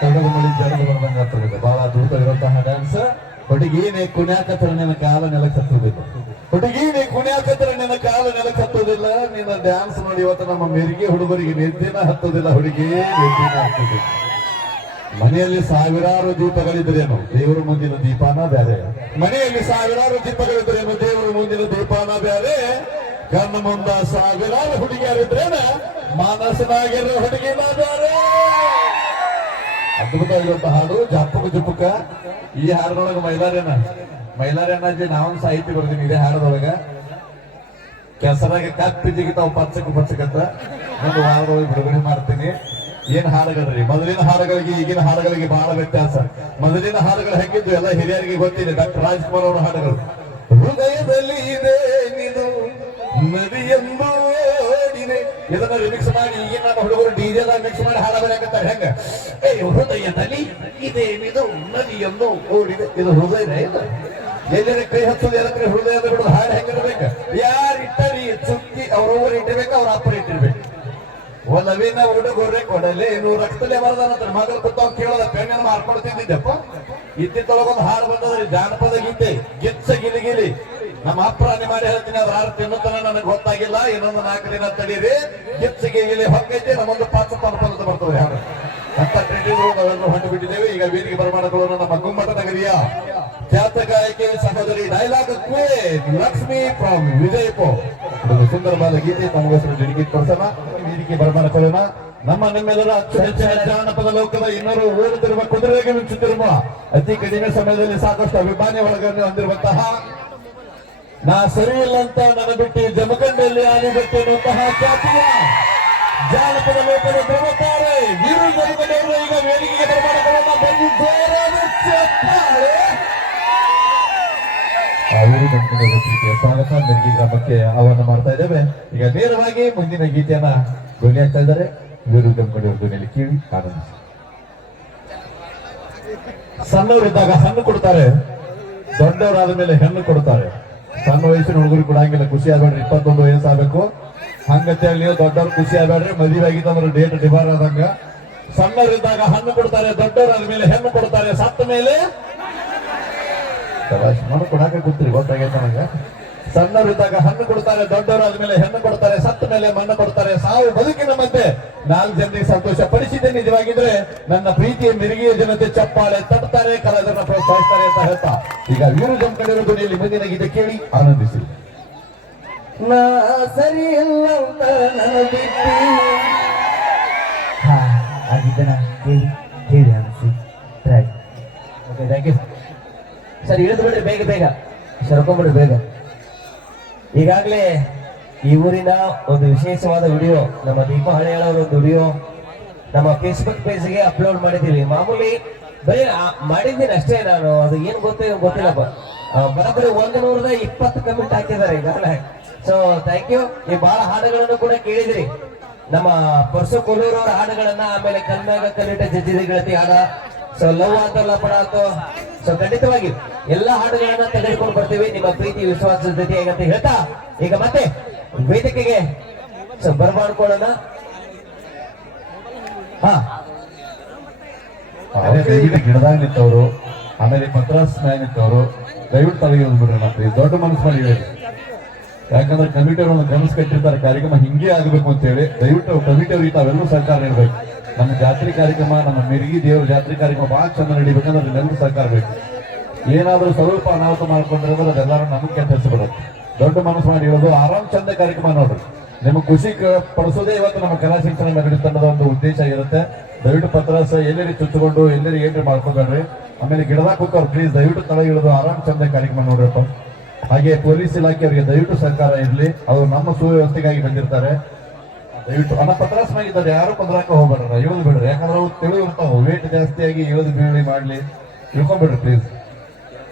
ಕನ್ನಡದ ಮಳಿ ಜನದ ಬಂದಂಗ ಆಗ್ತದೆ. ಬಹಳ ಅದ್ಭುತವಾಗಿರುವಂತಹ ಡ್ಯಾನ್ಸ್. ಹುಡುಗೀನೆ ಕುಣ್ಯಾಕತ್ರ ನಿನ್ನ ಕಾಲ ನೆಲಕ್ಕೆ ಹತ್ತುದಿಲ್ಲ. ಹುಡುಗೀನೆ ಕುಣ್ಯಾಕತ್ರ ನಿನ್ನ ಕಾಲ ನೆಲಕ್ಕೆ ಹತ್ತುದಿಲ್ಲ. ನಿನ್ನ ಡ್ಯಾನ್ಸ್ ನೋಡಿ ಇವತ್ತು ನಮ್ಮ ಮೆರಿಗೆ ಹುಡುಗರಿಗೆ ನಿದ್ದಿನ ಹತ್ತುದಿಲ್ಲ. ಹುಡುಗಿ ನಿದ್ದಿನ ಹತ್ತುದಿಲ್ಲ. ಮನೆಯಲ್ಲಿ ಸಾವಿರಾರು ದೀಪಗಳಿದ್ರೇನು ದೇವರ ಮುಂದಿನ ದೀಪಾನ ಬೇರೆ. ಮನೆಯಲ್ಲಿ ಸಾವಿರಾರು ದೀಪಗಳಿದ್ರೇನು ದೇವರ ಮುಂದಿನ ದೀಪಾನ ಬೇರೆ. ಕಣ್ಣು ಮುಂದ ಸಾವಿರಾರು ಹುಡುಗಿಯರಿದ್ರೇನ ಮನಸ್ಸಿನಾಗಿರೋ ಹುಡುಗಿನ ಬೇರೆ. ಅದ್ಭುತವಾಗಿರುವಂತ ಹಾಡು ಜಪ್ಪಕ ಜುಪ್ಪಕ. ಈ ಹಾಡಿನೊಳಗ ಮೈಲಾರೇನಾಜಿ ನಾವೊಂದು ಸಾಹಿತ್ಯ ಬರ್ತೀನಿ ಇದೇ ಹಾಡದೊಳಗ. ಕೆಸರಾಗ ಕಪ್ಪಿ ಜಿಗಿತಾವ್ ಪಚ್ಚಕತ್ತ ಒಂದು ವಾರದೊಳಗೆ ಬಿಡುಗಡೆ ಮಾಡ್ತೀನಿ. ಏನ್ ಹಾಡುಗಳ್ರಿ, ಮೊದಲಿನ ಹಾಡುಗಳಿಗೆ ಈಗಿನ ಹಾಡುಗಳಿಗೆ ಬಹಳ ವ್ಯತ್ಯಾಸ. ಮೊದಲಿನ ಹಾಡುಗಳು ಹೆಂಗಿದ್ದು ಎಲ್ಲ ಹಿರಿಯರಿಗೆ ಗೊತ್ತಿದೆ. ಡಾಕ್ಟರ್ ರಾಜ್ಕುಮಾರ್ ಅವರ ಹಾಡುಗಳು. ಹೃದಯದಲ್ಲಿ ಇದೆ ನೀನು ನದಿಯೆಂದು ಓಡಿದೆ. ಇದನ್ನ ರಿಮಿಕ್ಸ್ ಮಾಡಿ ಈಗಿನ ನಮ್ಮ ಹುಡುಗರು ಡಿಜೆದಾಗ ಮಿಕ್ಸ್ ಮಾಡಿ ಹಾಡಬೇಕಾಗತ್ತಾರೆ. ಹೆಂಗ ಹೃದಯದಲ್ಲಿ ಇದೆ ನೀನು ನದಿಯೆಂದು ಓಡಿದೆ. ಇದು ಹೃದಯ ಇದು ಎಲ್ಲರ ಕೈ ಹಚ್ಚೋದು ಎಲ್ಲರ ಹೃದಯದ ಬಿಡೋದು. ಹಾಡು ಹೆಂಗಿರ್ಬೇಕು, ಯಾರು ಇಟ್ಟರಿ ಚುಕ್ಕಿ ಅವ್ರೊಬ್ಬರು ಇಟ್ಟಿರ್ಬೇಕು, ಅವ್ರ ಅಪ್ಪರು ಇಟ್ಟಿರ್ಬೇಕು. ಒಲವಿನ ಹುಡುಗರೆ ಕೊಡಲೇನು ರಕ್ತಲೆ ಬರದಾನಂತ ಮಗಳು ಕೂತಾವ್ ಕೇಳೋದ ಪೆಣ್ಣಿನ ಮಾರ್ಕೊಡ್ತಿದ್ದಪ್ಪ. ಇತ್ತಿತ್ತೊಳಗೊಂದು ಹಾಡು ಬಂದದ್ರಿ, ಜಾನಪದ ಗೀತೆ ಗಿಚ್ಚ ಗಿಲಿಗಿಲಿ. ನಮ್ಮ ಅಪ್ರಾಣಿ ಮಾಡಿ ಹೇಳ್ತೀನಿ, ಅದ್ರ ಅರ್ಥ ಇನ್ನೊಂದನ ನನಗೆ ಗೊತ್ತಾಗಿಲ್ಲ. ಇನ್ನೊಂದು 4 ದಿನ ತಡೀರಿ. ಗಿಚ್ಚ ಗಿಲಿಗಿಲಿ ಹೊಕ್ಕೈತಿ. ನಮ್ಮೊಂದು ಪಾಚ ಪಲ್ಪಲತ ಬರ್ತದೆ ಹಾಡು. ಅಂತ ಟ್ರೆಂಡಿಗಳು ನಾವೆಲ್ಲರೂ ಹೊಂಟು ಬಿಟ್ಟಿದ್ದೇವೆ. ಈಗ ವೇದಿಕೆ ಬರಮಾಡಿಕೊಳ್ಳೋಣ ನಮ್ಮ ಗುಮ್ಮಟ ನಗರಿಯ ಖ್ಯಾತ ಗಾಯಕಿ ಸಹೋದರಿ dialogue queen Lakshmi from Vijayapura. ಒಂದು ಸುಂದರವಾದ ಗೀತೆ ತಮಗೋಸ್ಕರ ಡೆಡಿಕೇಟ್ ಕೊಡ್ಸೋಣ. ವೇದಿಕೆ ಬರಮಾಡಿಕೊಳ್ಳೋಣ. ನಮ್ಮ ನಿಮ್ಮೆಲ್ಲರ ಅಚ್ಚುಮೆಚ್ಚಿನ ಜಾನಪದ ಲೋಕದ ಇನ್ನೂರು ಓಡುತ್ತಿರುವ ಕುದುರೆಗೆ ಮಿಂಚುತ್ತಿರುವ ಅತಿ ಕಡಿಮೆ ಸಮಯದಲ್ಲಿ ಸಾಕಷ್ಟು ಅಭಿಮಾನಿ ಒಳಗನ್ನು ಹೊಂದಿರುವಂತಹ ನಾ ಸರಿ ಇಲ್ಲ ಅಂತ ನನ್ನ ಬಿಟ್ಟು ಜಮಖಂಡಿಯಲ್ಲಿ ಆನೆ ಬಿಟ್ಟು ಎನ್ನುವಂತಹ ಖ್ಯಾತಿಯ ಜಾನಪದ ಲೋಕದ ಧ್ರುವತಾರೆ ವೀರು ಜಮಖಂಡಿಯವರು ಈಗ ವೇದಿಕೆಗೆ ಬರಮಾಡಿಕೊಳ್ಳೋಣ. ಬಂದು ಜೋರಾದ ಚಪ್ಪಾಳೆ. ವೀರು ಜಮಖಂಡಿಯವರ ಪ್ರೀತಿಯ ಸ್ವಾಗತ ಮೆರುಗಿ ಗ್ರಾಮಕ್ಕೆ ಆಹ್ವಾನ ಮಾಡ್ತಾ ಇದ್ದೇವೆ. ಈಗ ನೇರವಾಗಿ ಮುಂದಿನ ಗೀತೆಯನ್ನ ಧ್ವನಿ ಆಗ್ತಾ ಇದ್ದಾರೆ. ವೀರು ಜಮಖಂಡಿಯವರ ಧ್ವನಿಯಲ್ಲಿ ಕೇಳಿ ಆನಂದಿಸಿ. ಸಣ್ಣವರಿದ್ದಾಗ ಹಣ್ಣು ಕೊಡ್ತಾರೆ, ದೊಡ್ಡವರಾದ ಮೇಲೆ ಹೆಣ್ಣು ಕೊಡ್ತಾರೆ. ಸಣ್ಣ ವಯಸ್ಸಿನ ಹುಡುಗರು ಕೊಡಂಗಿಲ್ಲ, ಖುಷಿ ಆಗ್ಬೇಡ್ರಿ. 21 ವಯಸ್ಸಾಗಬೇಕು ಹಂಗಂತೇಳಿ ನೀವು ದೊಡ್ಡವ್ರು ಖುಷಿ ಆಗ್ಬೇಡ್ರಿ. ಮದುವೆ ಆಗಿತ್ತಂದ್ರೆ ಡೇಟ್ ಡಿಬಾರ್ ಆದಂಗ. ಸಣ್ಣವರಿದ್ದಾಗ ಹಣ್ಣು ಕೊಡ್ತಾರೆ, ದೊಡ್ಡವರಾದ ಮೇಲೆ ಹೆಣ್ಣು ಕೊಡ್ತಾರೆ, ಸತ್ತ ಮೇಲೆ ಮಣ್ಣು ಕೊಡಾಕ ಗೊತ್ತಿರಿ ಗೊತ್ತಾಗೈತೆ ನನಗ. ಸಣ್ಣವರಿದ್ದಾಗ ಹಣ್ಣು ಕೊಡ್ತಾರೆ, ದೊಡ್ಡವರಾದ ಮೇಲೆ ಹೆಣ್ಣು ಕೊಡ್ತಾರೆ, ಸತ್ತ ಮೇಲೆ ಮಣ್ಣು ಕೊಡ್ತಾರೆ. ಸಾವು ಬದುಕಿನ ಮಧ್ಯೆ 4 ಜನರಿಗೆ ಸಂತೋಷ ಪಡಿಸಿದೆ. ನಿಜವಾಗಿದ್ರೆ ನನ್ನ ಪ್ರೀತಿಯ ಮಿರುಗಿಯ ಜನತೆ ಚಪ್ಪಾಳೆ ತಟ್ತಾರೆ, ಕಲಾವಿದರನ್ನ ಪ್ರೋತ್ಸಾಹಿಸ್ತಾರೆ ಅಂತ ಹೇಳ್ತಾ ಈಗ ವೀರು ಜಮಖಂಡಿಯವರ ಧ್ವನಿಯಲ್ಲಿ ಮುಂದಿನ ಗೀತೆ ಕೇಳಿ ಆನಂದಿಸಿ. ನಾ ಸರಿ ಇಲ್ಲ ಅಂತ ನನ್ನ ಬಿಟ್ಟು ಹೇಳಿ ಅನಿಸಿ. Thank you sir. ಇಳಿದು ಬಿಡ್ರಿ ಬೇಗ ಬೇಗ, ಸರ್ಕೊಂಡ್ಬಿಡ್ರಿ ಬೇಗ. ಈಗಾಗಲೇ ಈ ಊರಿನ ಒಂದು ವಿಶೇಷವಾದ ವಿಡಿಯೋ, ನಮ್ಮ ದೀಪ ಹಳೆಯವರ ಒಂದು ವಿಡಿಯೋ ನಮ್ಮ ಫೇಸ್ಬುಕ್ ಪೇಜ್ಗೆ ಅಪ್ಲೋಡ್ ಮಾಡಿದ್ದೀವಿ. ಮಾಮೂಲಿ ಬರೀ ಮಾಡಿದ್ದೀನಿ ಅಷ್ಟೇ ನಾನು. ಅದು ಏನ್ ಗೊತ್ತಿಲ್ಲಪ್ಪ. ಬರೋಬ್ಬರಿ 120 ಕಮೆಂಟ್ ಹಾಕಿದ್ದಾರೆ ಈಗಾಗಲೇ. So thank you. ಈ ಬಹಳ ಹಾಡುಗಳನ್ನು ಕೂಡ ಕೇಳಿದ್ರಿ. ನಮ್ಮ ಪರ್ಸು ಕೊಲ್ಲೂರು ಅವರ ಹಾಡುಗಳನ್ನ, ಆಮೇಲೆ ಕಲ್ಮ್ಯಾಗ ಕಲಿಟ ಜಜ್ಜಿದ ಗೆಳತಿ ಹಾಡ, ಸೊ ಲವ್ ಆತೋ ಲಪಡ ಆತೋ. ಸೊ ಖಂಡಿತವಾಗಿ ಎಲ್ಲಾ ಹಾಡುಗಳನ್ನ ತೆಗೆದುಕೊಂಡು ಬರ್ತೀವಿ ನಿಮ್ಮ ಪ್ರೀತಿ ವಿಶ್ವಾಸದ ಜೊತೆ ಅಂತ ಹೇಳ್ತಾ ಈಗ ಮತ್ತೆ ವೇದಿಕೆಗೆ ಬರಮಾಡ್ಕೊಳ್ಳೋಣ. ಗಿಡದಾಗ ನಿಂತವ್ರು, ಆಮೇಲೆ ಪತ್ರಾಸ್ ಮ್ಯಾಗ ನಿಂತವ್ರು ದಯವಿಟ್ಟು ತಲೆಗೆ ಬಿಡ್ರಲ್ಲ ಪ್ಲೀಸ್. ದೊಡ್ಡ ಮನಸ್ಸು ಮಾಡಿ ಹೇಳಿ. ಯಾಕಂದ್ರೆ ಕಮಿಟಿಯವರು ಒಂದು ಕನಸು ಕಟ್ಟಿರ್ತಾರೆ, ಕಾರ್ಯಕ್ರಮ ಹಿಂಗೆ ಆಗಬೇಕು ಅಂತ ಹೇಳಿ. ದಯವಿಟ್ಟು ಕಮಿಟಿಯವ್ರಿಗೆ ತಾವೆಲ್ಲರೂ ಸಹಕಾರ ನೀಡಬೇಕು. ನಮ್ಮ ಜಾತ್ರೆ ಕಾರ್ಯಕ್ರಮ, ನಮ್ಮ ಮಿರುಗಿ ದೇವರ ಜಾತ್ರೆ ಕಾರ್ಯಕ್ರಮ ಬಹಳ ಚಂದ ನಡಿಬೇಕಂದ್ರೆ ಅದನ್ನೆಲ್ಲರೂ ಸಹಕಾರ ಬೇಕು. ಏನಾದ್ರೂ ಸ್ವಲ್ಪ ಅನಾಹುತ ಮಾಡ್ಕೊಂಡ್ರೆ ಅದೆಲ್ಲರೂ ನಮಗೆ ಕೆಟ್ಟ ಹೆಸರು ಬರುತ್ತೆ. ದೊಡ್ಡ ಮನಸ್ಸು ಮಾಡಿ ಹೇಳೋದು ಆರಾಮ್ ಚಂದ ಕಾರ್ಯಕ್ರಮ ನೋಡ್ರಿ. ನಿಮಗೆ ಖುಷಿ ಪಡಿಸೋದೇ ಇವತ್ತು ನಮ್ಮ ಕಲಾ ಶಿಕ್ಷಣ ಮೆರಡಿ ತಂಡದ ಒಂದು ಉದ್ದೇಶ ಆಗಿರುತ್ತೆ. ದಯವಿಟ್ಟು ಪತ್ರಾಸ ಎಲ್ಲರಿ ಚುಚ್ಚಿಕೊಂಡು ಎಲ್ಲರಿ ಏನ್ರಿ ಮಾಡ್ಕೊಂಡ್ರಿ. ಆಮೇಲೆ ಗಿಡದಾಗ ಕೂತವ್ರು ಪ್ಲೀಸ್ ದಯವಿಟ್ಟು ತಳ ಇಳಿದು ಆರಾಮ್ ಚಂದ ಕಾರ್ಯಕ್ರಮ ನೋಡ್ರಪ್ಪ. ಹಾಗೆ ಪೊಲೀಸ್ ಇಲಾಖೆಯವರಿಗೆ ದಯವಿಟ್ಟು ಸಹಕಾರ ಇರಲಿ. ಅವರು ನಮ್ಮ ಸುವ್ಯವಸ್ಥೆಗಾಗಿ ಬಂದಿರ್ತಾರೆ. ದಯವಿಟ್ಟು ಅನ್ನ ಪತ್ರಾಸ ಮ್ಯಾಗಿದ್ದಾರೆ, ಯಾರು ಪದ್ರಾಕ ಹೋಗ್ಬೇಡ್ರ, ಇಳಿದು ಬಿಡ್ರಿ. ಯಾಕಂದ್ರೆ ಅವು ತಿಳಿದಿರ್ತಾವ, ವೇಟ್ ಜಾಸ್ತಿ ಆಗಿ ಇಳಿದು ಬೀಳಿ ಮಾಡ್ಲಿ, ಇಳ್ಕೊಂಡ್ಬಿಡ್ರಿ ಪ್ಲೀಸ್.